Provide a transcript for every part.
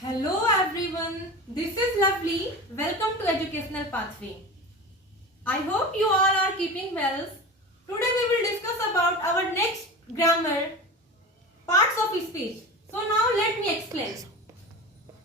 Hello everyone, this is Lovely. Welcome to Educational Pathway. I hope you all are keeping well. Today we will discuss about our next grammar, parts of speech. So now let me explain.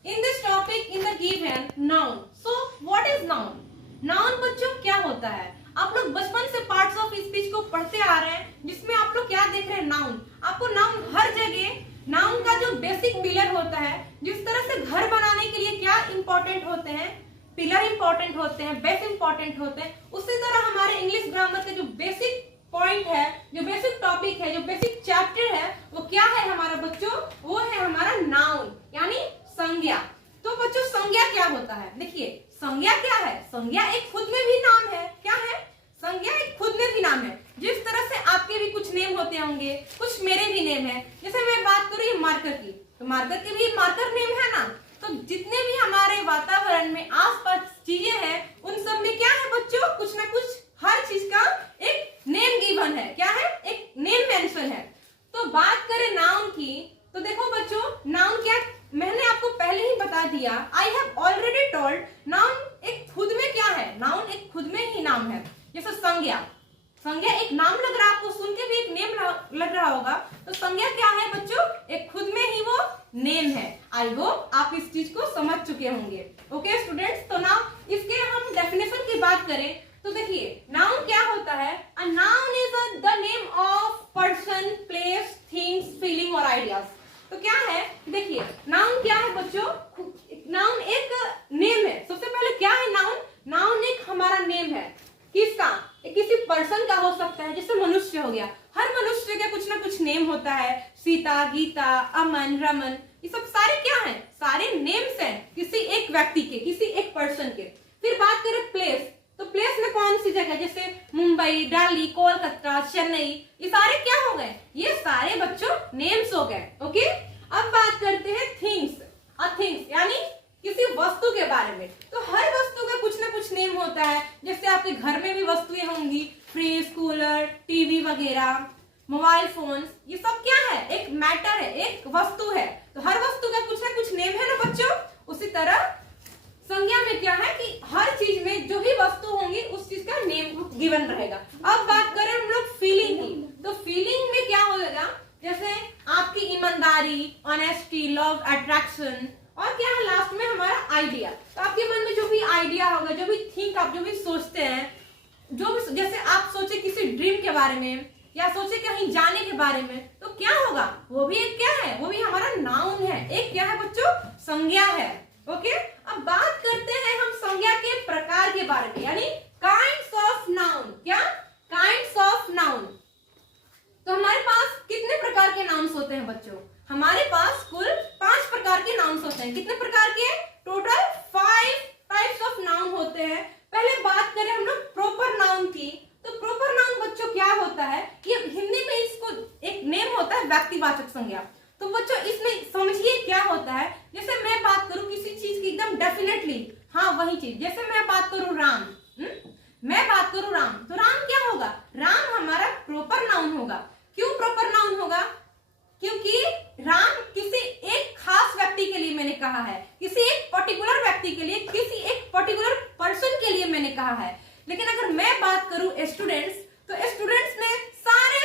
In this topic, in the given, noun. So what is noun? Noun बच्चों क्या होता है? आप लोग बचपन से parts of speech को पढ़ते आ रहे हैं, जिसमें आप लोग क्या देख रहे हैं? नाउन. आपको नाउन हर जगह, नाउन का जो बेसिक पिलर होता है, जिस तरह से घर बनाने के लिए क्या इंपॉर्टेंट होते हैं, पिलर इंपॉर्टेंट होते हैं, बेस इंपॉर्टेंट होते हैं, उसी तरह हमारे इंग्लिश ग्रामर के जो बेसिक पॉइंट है, जो बेसिक टॉपिक है, जो बेसिक चैप्टर है, वो क्या है हमारा बच्चों? वो है हमारा नाउन, यानी संज्ञा. तो बच्चों संज्ञा क्या होता है? देखिए संज्ञा क्या है? संज्ञा एक खुद में भी नाम है. क्या है? संज्ञा एक खुद में भी नाम है. जिस तरह से आपके भी कुछ नेम होते होंगे, कुछ मेरे भी नेम है. जैसे मैं बात करूँ मार्कर की, तो मार्कर के भी मार्कर नेम है ना. तो जितने भी हमारे वातावरण में आसपास चीजें हैं, उन सब में क्या है बच्चों? कुछ ना कुछ हर चीज का एक नेम गिवन है. क्या है? एक नेम मेंशन है. तो बात करें नाउन की, तो देखो बच्चों नाउन क्या, मैंने आपको पहले ही बता दिया. I have already told, noun एक खुद में क्या है? नाउन एक खुद में ही नाम है. जैसे संज्ञा, संज्ञा एक नाम लग रहा है, आपको सुन के भी एक नेम लग रहा होगा. तो संज्ञा क्या है बच्चों? एक खुद में ही वो नेम है. आई होप आप इस चीज को समझ चुके होंगे. ओके स्टूडेंट्स, तो ना इसके हम डेफिनेशन की बात करें तो देखिए नाउन क्या होता है? A noun is the name of person, place, things, feeling और आइडियाज. तो क्या है? देखिए नाउन क्या है बच्चों? नाउन एक नेम है. सबसे पहले क्या है नाउन? नाउन एक हमारा नेम है. किसका? किसी पर्सन का हो सकता है, जैसे मनुष्य हो गया. हर मनुष्य का कुछ ना कुछ नेम होता है. सीता, गीता, अमन, रमन, ये सब सारे क्या हैं? सारे नेम्स हैं किसी एक व्यक्ति के, किसी एक पर्सन के. फिर बात करें प्लेस, तो प्लेस में कौन सी जगह? जैसे मुंबई, दिल्ली, कोलकाता, चेन्नई, ये सारे क्या हो गए? ये सारे बच्चों नेम्स हो गए. ओके, अब बात करते हैं थिंग्स. थिंग्स यानी किसी वस्तु के बारे में. तो हर वस्तु का कुछ ना कुछ नेम होता है. जैसे आपके घर में भी वस्तुएं होंगी, फ्रिज, कूलर, टीवी वगैरह, मोबाइल फोन्स, ये सब क्या है? एक मैटर है, एक वस्तु है. तो हर वस्तु का कुछ ना कुछ नेम है ना बच्चों. उसी तरह संज्ञा में क्या है कि हर चीज में जो भी वस्तु होंगी उस चीज का नेम गिवन रहेगा. अब बात करें हम लोग फीलिंग की, तो फीलिंग में क्या होगा? जैसे आपकी ईमानदारी, ऑनेस्टी, लव, अट्रैक्शन, और क्या है लास्ट में? हमारा आइडिया. तो आपके मन में जो भी आइडिया होगा, जो भी थिंक, आप जो भी सोचते हैं, जो भी, जैसे आप सोचे किसी ड्रीम के बारे में या सोचे कहीं जाने के बारे में, तो क्या होगा? वो भी एक क्या है? वो भी हमारा नाउन है. एक क्या है बच्चों? संज्ञा है. ओके, अब बात करते हैं हम संज्ञा के प्रकार के बारे में, यानी काइंड्स ऑफ नाउन. क्या? Kinds of noun. तो हमारे पास कितने प्रकार के नाउन्स होते हैं बच्चों? हमारे पास कुल 5 प्रकार के नाउन्स होते हैं. कितने प्रकार के? टोटल 5 टाइप्स ऑफ नाउन होते हैं. पहले बात करें हम लोग प्रॉपर नाउन की, तो प्रॉपर नाउन बच्चों क्या होता है? ये हिंदी में इसको एक नेम होता है व्यक्तिवाचक संज्ञा. तो बच्चों इसमें समझिए क्या होता है. जैसे मैं बात करूं किसी चीज की एकदम डेफिनेटली, हाँ वही चीज. जैसे मैं बात करूं राम, मैं बात करूं राम, तो राम क्या होगा? राम हमारा प्रॉपर नाउन होगा. क्यों प्रॉपर नाउन होगा? क्योंकि राम किसी एक खास व्यक्ति के लिए मैंने कहा है, किसी एक पर्टिकुलर व्यक्ति के लिए, किसी एक पर्टिकुलर पर्सन के लिए मैंने कहा है. लेकिन अगर मैं बात करूं स्टूडेंट्स, तो स्टूडेंट्स में सारे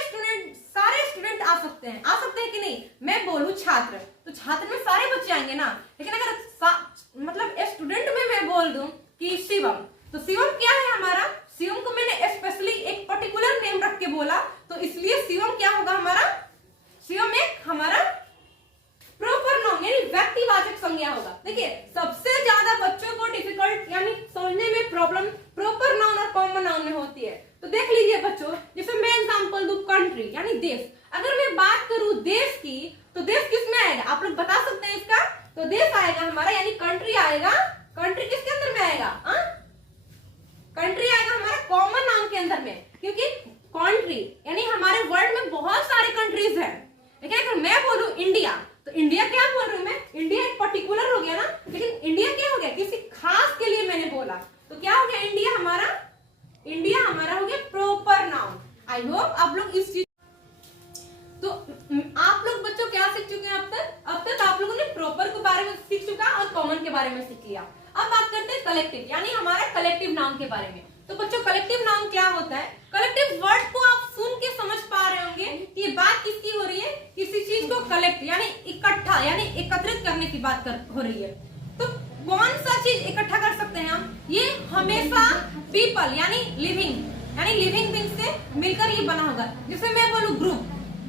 स्टूडेंट आ सकते हैं कि नहीं? मैं बोलूं छात्र, तो छात्र में सारे बच्चे आएंगे ना. लेकिन अगर मतलब स्टूडेंट में मैं बोल दूं कि शिवम, तो शिवम क्या है हमारा? शिवम को मैंने स्पेशली एक पर्टिकुलर नेम रख के बोला, तो इसलिए शिवम क्या होगा हमारा? शिवम एक हमारा प्रॉपर नाउन यानी व्यक्तिवाचक संज्ञा होगा. देखिए सबसे ज्यादा बच्चों को डिफिकल्ट यानी समझने में प्रॉब्लम प्रॉपर नाउन और कॉमन नाउन में होती है. तो देख लीजिए बच्चों, जैसे मैं एग्जांपल दूं कंट्री यानी देश. अगर मैं बात करूं देश की, तो देश किस में आएगा? आप लोग बता सकते हैं इसका? तो देश आएगा हमारा, यानी कंट्री आएगा. कंट्री किसके अंदर में आएगा? कंट्री आएगा हमारा कॉमन नाउन के अंदर में, क्योंकि कंट्री यानी हमारे वर्ल्ड में बहुत सारे कंट्रीज हैं. लेकिन अगर मैं बोलूं इंडिया, तो इंडिया क्या बोल रही हूं मैं? इंडिया एक पर्टिकुलर हो गया ना. लेकिन इंडिया क्या हो गया? किसी खास के लिए मैंने बोला, तो क्या हो गया? इंडिया हमारा हो गया प्रॉपर नाउन. आई होप आप लोग इस चीज, तो आप लोग बच्चों क्या सीख चुके हैं अब तक? आप लोगों ने प्रॉपर के बारे में सीख चुका बारे में सीख लिया। अब बात करते हैं कलेक्टिव यानी हमारा कलेक्टिव नाउन के बारे में। तो बच्चों कलेक्टिव नाउन क्या होता है? कलेक्टिव वर्ड को आप सुन के समझ पा रहे होंगे कि ये बात किसकी हो रही है, किसी चीज को कलेक्ट यानी इकट्ठा यानी एकत्रित करने की बात हो रही है। तो कौन सा चीज इकट्ठा कर सकते हैं हम? ये हमेशा पीपल यानी लिविंग थिंग से मिलकर ये बना होगा। जैसे मैं बोलूं ग्रुप,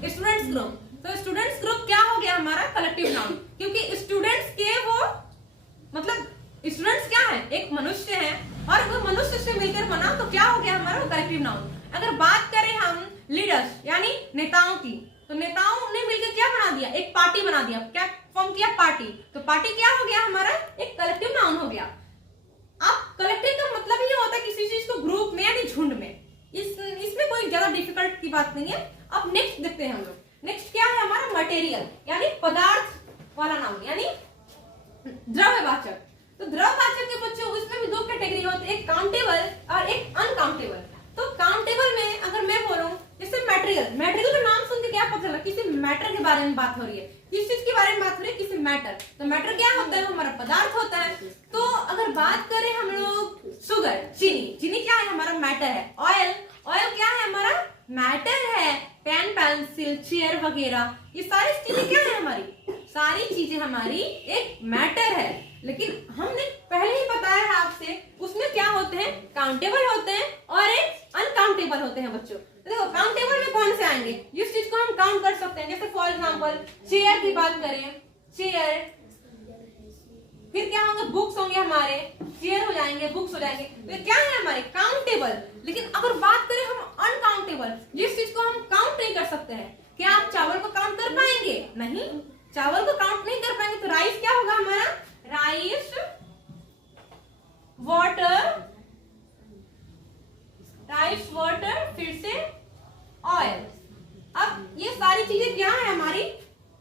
स्टूडेंट्स ग्रुप, तो स्टूडेंट्स ग्रुप क्या हो गया हमारा कलेक्टिव नाउन, क्योंकि स्टूडेंट्स के वो मतलब स्टूडेंट्स क्या है, एक मनुष्य है और वो मनुष्य से मिलकर बना, तो क्या हो गया हमारा कलेक्टिव नाउन। अगर बात करें हम लीडर्स यानी नेताओं की, तो नेताओं ने मिलकर क्या बना दिया, एक पार्टी बना दिया, क्या फॉर्म किया, पार्टी। तो पार्टी क्या हो गया हमारा, एक कलेक्टिव नाउन हो गया। अब कलेक्टिव का मतलब ये होता है किसी चीज को ग्रुप में यानी झुंड में। इसमें कोई ज्यादा डिफिकल्ट की बात नहीं है। अब नेक्स्ट देखते हैं हम लोग। नेक्स्ट क्या है हमारा मटेरियल यानी पदार्थ वाला नाउन यानी द्रव्यवाचक। तो द्रव्यवाचक के बच्चों इसमें भी दो कैटेगरी होते हैं, एक काउंटेबल और एक अनकाउंटेबल। तो काउंटेबल में अगर मैं बोलूं जैसे मटेरियल का नाम सुन के क्या पता चला, किसी मैटर के बारे में बात हो रही है, किस चीज के बारे में बात हो रही है, किसी मैटर। तो मैटर क्या होता है, हमारा पदार्थ होता है। तो अगर बात करें हम लोग शुगर, चीनी क्या है हमारा मैटर है। ऑयल क्या है हमारा मैटर है। पेन पेंसिल चेयर वगैरह ये सारी चीजें क्या है हमारी, सारी चीजें हमारी एक मैटर है। लेकिन हमने पहले ही बताया है आपसे उसमें क्या होते हैं, काउंटेबल होते हैं और एक अनकाउंटेबल होते हैं बच्चों। देखो काउंटेबल में कौन से आएंगे, जिस चीज को हम काउंट कर सकते हैं। जैसे फॉर एग्जांपल चेयर की बात करें, चेयर, फिर क्या होंगे, बुक्स होंगे हमारे, चेयर हो जाएंगे, बुक्स हो जाएंगे, तो क्या है हमारे काउंटेबल। लेकिन अगर बात करें हम अनकाउंटेबल, जिस चीज को हम काउंट नहीं कर सकते हैं, क्या आप चावल को काउंट कर पाएंगे? नहीं, चावल को काउंट नहीं कर पाएंगे। तो राइस क्या होगा हमारा, राइस, वाटर, फिर से ऑयल। अब ये सारी चीजें क्या है हमारी,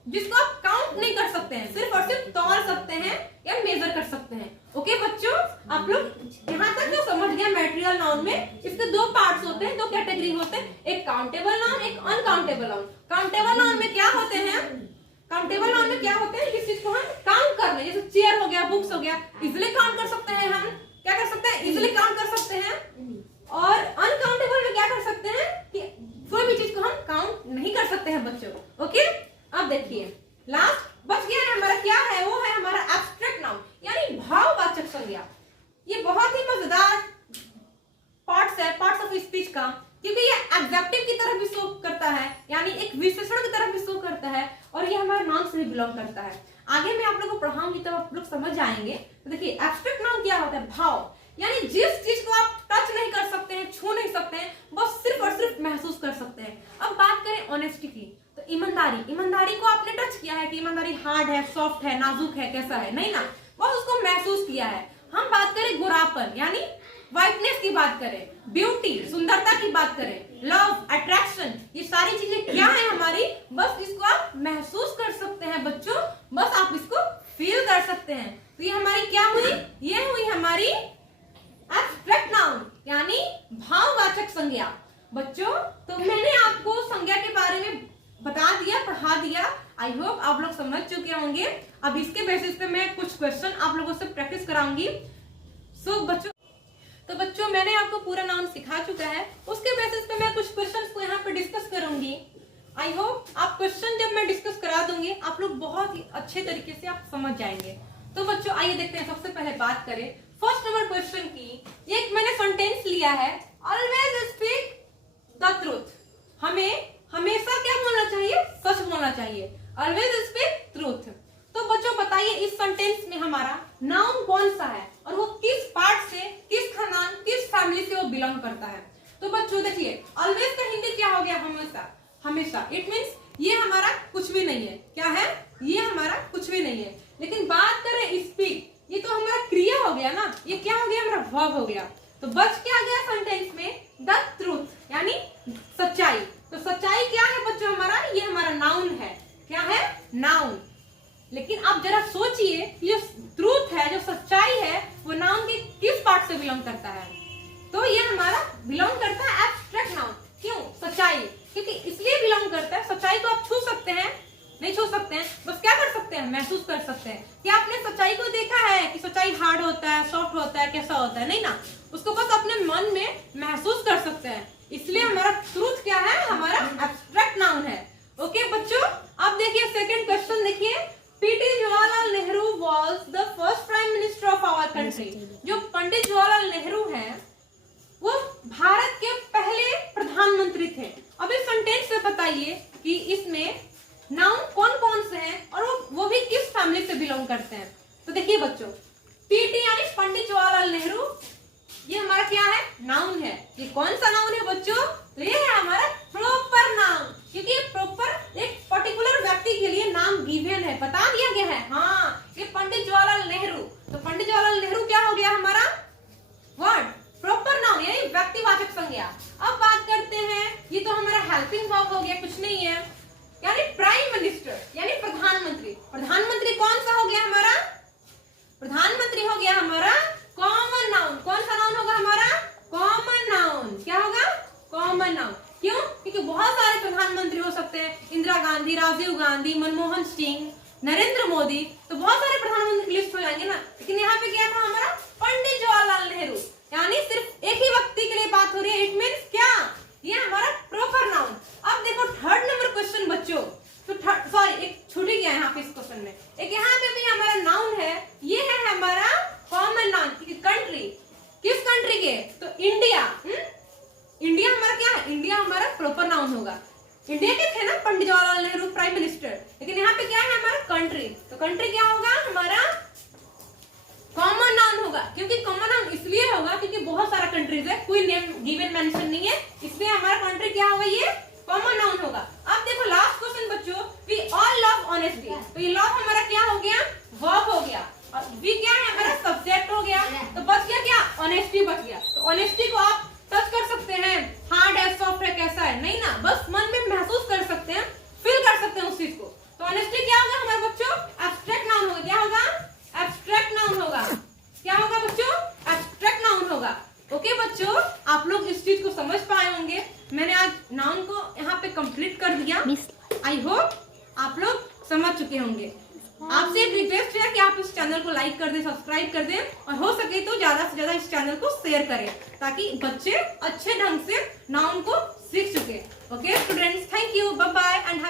जिसको आप काउंट नहीं कर सकते हैं, सिर्फ और सिर्फ तौल सकते हैं या मेजर कर सकते हैं। ओके बच्चों, आप लोग यहाँ तक तो समझ गए। मटेरियल नाउन में इसके दो पार्ट्स होते हैं, दो कैटेगरी होते हैं, एक काउंटेबल नाउन, एक अनकाउंटेबल नाउन। काउंटेबल नाउन में क्या होते हैं, काउंटेबल नाउन में क्या होते हैं, किस चीज को हम काउंट कर रहे हैं, जैसे चेयर हो गया, बुक्स हो गया, इजिली काउंट कर सकते हैं। हम क्या कर सकते हैं, इजिली काउंट कर सकते हैं। और अनकाउंटेबल में क्या कर सकते हैं कि कोई भी चीज को हम काउंट नहीं कर सकते हैं बच्चों। ओके, अब देखिए लास्ट बच गया है हमारा, क्या है वो है हमारा एब्स्ट्रैक्ट नाउन यानी भाववाचक संज्ञा। ये बहुत ही मजेदार पार्ट्स ऑफ स्पीच का, क्योंकि ये एडजेक्टिव की तरफ भी शो करता है यानी एक विशेषण की तरफ भी शो करता है, और ये हमारे नाउन से भी बिलोंग करता है। आगे मैं आप लोगों को पढ़ाऊंगी तब आप लोग समझ जाएंगे। तो देखिए एब्स्ट्रैक्ट नाउन क्या होता है, भाव यानी जिस चीज को आप टच नहीं कर सकते हैं, छू नहीं सकते हैं, बस सिर्फ और सिर्फ महसूस कर सकते हैं। अब बात करें ऑनेस्टी की, तो ईमानदारी को आपने टच किया है कि ईमानदारी हार्ड है, सॉफ्ट है, नाजुक है, कैसा है, नहीं ना, बस उसको महसूस किया है। हम बात करें गोरापन यानी व्हाइटनेस की बात करें, ब्यूटी सुंदरता की बात करें, लव अट्रैक्शन, ये सारी चीजें क्या है हमारी, बस इसको आप महसूस कर सकते हैं बच्चों, बस आप इसको फील कर सकते हैं। तो ये हमारी क्या हुई, ये हुई हमारी एब्स्ट्रैक्ट नाउन यानी भाववाचक संज्ञा। बच्चों तो मैंने आपको संज्ञा के बारे में बता दिया, पढ़ा दिया। आई होप आप लोग समझ चुके होंगे। अब इसके बेसिस पे मैं कुछ क्वेश्चन आप लोगों से प्रैक्टिस कराऊंगी। बच्चों मैंने आपको पूरा नाउन सिखा चुका है, उसके बेसिस पे मैं कुछ क्वेश्चंस को यहाँ पे डिस्कस करूंगी। आई होप आप क्वेश्चन जब मैं डिस्कस करा दूंगी आप लोग बहुत ही अच्छे तरीके से आप समझ जाएंगे। तो बच्चों आइए देखते हैं, सबसे पहले बात करें फर्स्ट नंबर क्वेश्चन की। एक मैंने सेंटेंस लिया है, ऑलवेज स्पीक द ट्रूथ। हमें हमेशा क्या बोलना चाहिए, सच बोलना चाहिए। Always speak truth. तो बच्चों बताइए इस सेंटेंस में हमारा नाउन कौन सा है और वो किस पार्ट से, किस खानदान, किस फैमिली से वो बिलोंग करता है। तो बच्चों देखिए ऑलवेज का हिंदी क्या हो गया, हमेशा। हमेशा इट मीन्स ये हमारा कुछ भी नहीं है। क्या है, ये हमारा कुछ भी नहीं है। लेकिन बात करें स्पीक, ये तो हमारा क्रिया हो गया ना, ये क्या हो गया, हमारा वर्ब हो गया। तो बच क्या गया सेंटेंस में, द ट्रूथ यानी सच्चाई। तो सच्चाई क्या है बच्चों हमारा, ये हमारा नाउन है। क्या है, नाउन। लेकिन आप जरा सोचिए जो ट्रूथ है, जो सच्चाई है, वो नाउन के किस पार्ट से बिलोंग करता है। तो ये हमारा बिलोंग करता है एब्स्ट्रैक्ट नाउन। क्यों, सच्चाई, क्योंकि इसलिए बिलोंग करता है, सच्चाई को आप छू सकते हैं, नहीं छू सकते हैं, बस क्या कर सकते हैं, महसूस कर सकते हैं। क्या आपने सच्चाई को देखा है कि सच्चाई हार्ड होता है, सॉफ्ट होता है, कैसा होता है? नहीं ना, उसको बस अपने मन में महसूस कर सकते हैं। इसलिए हमारा ट्रूथ क्या है, हमारा एब्स्ट्रैक्ट नाउन है। ओके बच्चों, अब देखिए सेकंड क्वेश्चन देखिए, P T Jawaharlal Nehru was the first prime minister of our country. जो पंडित जवाहरलाल नेहरू हैं वो भारत के पहले प्रधानमंत्री थे। अब इस सेंटेंस से बताइए कि इसमें नाउन कौन कौन से हैं और वो भी किस फैमिली से बिलोंग करते हैं। तो देखिए बच्चों, पीटी यानी पंडित जवाहरलाल नेहरू, ये हमारा क्या है, नाउन है। ये कौन सा नाउन है बच्चों, तो ये है हमारा प्रॉपर नाउन, क्योंकि प्रॉपर एक पर्टिकुलर व्यक्ति के लिए नाम गिवन है, बता दिया गया है। हाँ, ये पंडित जवाहरलाल नेहरू, तो पंडित जवाहरलाल नेहरू क्या हो गया हमारा वर्ड, प्रॉपर नाउन यानी व्यक्तिवाचक संज्ञा। अब बात करते हैं, ये तो हमारा हेल्पिंग वर्ब हो गया, कुछ नहीं है, यानी प्राइम मिनिस्टर यानी प्रधानमंत्री। प्रधानमंत्री कौन सा हो गया हमारा, प्रधानमंत्री हो गया हमारा कॉमन नाउन। कौन सा नाउन होगा हमारा, कॉमन नाउन। क्या होगा, कॉमन नाउन। क्यों, क्योंकि बहुत सारे प्रधानमंत्री हो सकते हैं, इंदिरा गांधी, राजीव गांधी, मनमोहन सिंह, नरेंद्र मोदी, तो बहुत सारे प्रधानमंत्री की लिस्ट हो जाएंगे ना। लेकिन यहाँ पे क्या था हमारा, पंडित जवाहरलाल नेहरू, यानी सिर्फ एक ही व्यक्ति के लिए बात हो रही है। इट मीन्स क्या, ये हमारा प्रॉपर नाउन। अब देखो थर्ड नंबर क्वेश्चन बच्चों, तो सॉरी एक छूट गया यहाँ पे इस क्वेश्चन में, एक यहाँ पे भी हमारा नाउन है, ये है हमारा कॉमन नाउन। कंट्री, किस कंट्री के, तो इंडिया। इंडिया हमारा क्या है, इंडिया हमारा प्रॉपर नाउन होगा। इंडिया के थे ना पंडित जवाहरलाल नेहरू प्राइम मिनिस्टर, लेकिन यहाँ पे क्या है हमारा कंट्री, तो कंट्री क्या होगा हमारा कॉमन नाउन होगा। क्योंकि कॉमन नाउन इसलिए होगा क्योंकि बहुत सारा कंट्रीज है, कोई नेम गिवन मेंशन नहीं है, इसलिए हमारा कंट्री क्या होगा, ये कॉमन नाउन होगा। अब देखो लास्ट क्वेश्चन बच्चों, वी ऑल लव ऑनेस्टी, तो ये लव हमारा क्या हो गया, वर्ब हो गया, और वी क्या है हमारा सब्जेक्ट हो गया, तो बच गया क्या, ऑनेस्टी बच गया। तो ऑनेस्टी को आप टच कर सकते हैं, हार्ड है, सॉफ्ट है, कैसा है, नहीं ना, बस मन में महसूस कर सकते हैं, फील कर सकते हैं उस चीज को। तो ऑनेस्टी क्या होगा हमारे बच्चों, एब्स्ट्रैक्ट नाउन होगा। क्या होगा, एब्स्ट्रैक्ट नाउन होगा। क्या होगा बच्चों, एब्स्ट्रैक्ट नाउन होगा। ओके बच्चों, आप लोग इस चीज को समझ पाए होंगे। मैंने आज नाउन को यहाँ पे कंप्लीट कर दिया। आई होप आप लोग समझ चुके होंगे। आपसे एक रिक्वेस्ट है कि आप इस चैनल को लाइक कर दें, सब्सक्राइब कर दें, और हो सके तो ज्यादा से ज्यादा इस चैनल को शेयर करें, ताकि बच्चे अच्छे ढंग से नाउन को सीख सके। Okay students, thank you, bye bye and